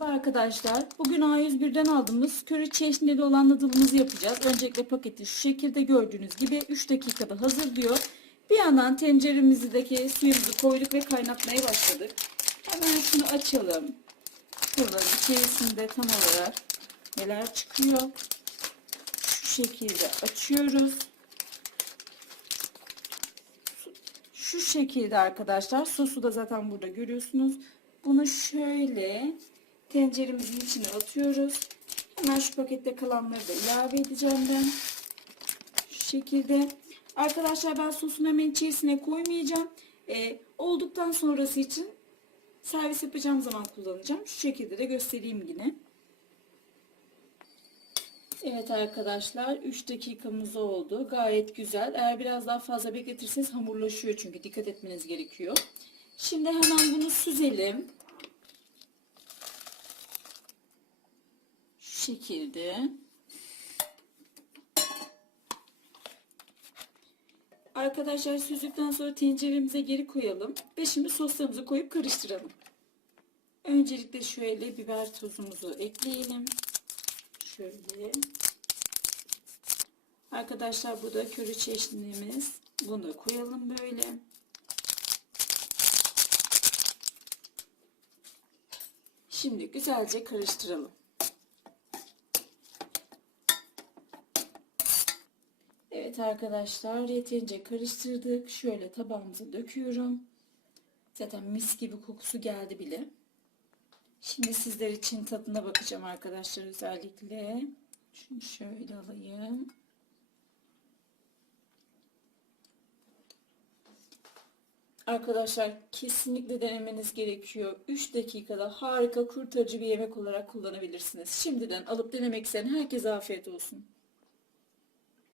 Arkadaşlar bugün A101'den aldığımız köri çeşnili olan noodle'ımızı yapacağız. Öncelikle paketi şu şekilde gördüğünüz gibi 3 dakikada hazır diyor. Bir yandan tenceremizdeki suyumuzu koyduk ve kaynatmaya başladık. Hemen şunu açalım. Buraların içerisinde tam olarak neler çıkıyor. Şu şekilde açıyoruz. Şu şekilde arkadaşlar. Sosu da zaten burada görüyorsunuz. Bunu şöyle tenceremizin içine atıyoruz. Hemen şu pakette kalanları da ilave edeceğim ben. Şu şekilde. Arkadaşlar ben sosun hemen içerisine koymayacağım. Ee, olduktan sonrası için servis yapacağım zaman kullanacağım. Şu şekilde de göstereyim yine. Evet arkadaşlar 3 dakikamız oldu. Gayet güzel. Eğer biraz daha fazla bekletirseniz hamurlaşıyor çünkü dikkat etmeniz gerekiyor. Şimdi hemen bunu süzelim. Şekilde. Arkadaşlar süzdükten sonra tenceremize geri koyalım. Ve şimdi soslarımızı koyup karıştıralım. Öncelikle şöyle biber tozumuzu ekleyelim. Şöyle. Arkadaşlar bu da köri çeşnimiz. Bunu da koyalım böyle. Şimdi güzelce karıştıralım. Evet arkadaşlar yeterince karıştırdık. Şöyle tabağımıza döküyorum. Zaten mis gibi kokusu geldi bile. Şimdi sizler için tadına bakacağım arkadaşlar özellikle. Şunu şöyle alayım. Arkadaşlar kesinlikle denemeniz gerekiyor. 3 dakikada harika kurtarıcı bir yemek olarak kullanabilirsiniz. Şimdiden alıp denemek isteyen herkese afiyet olsun.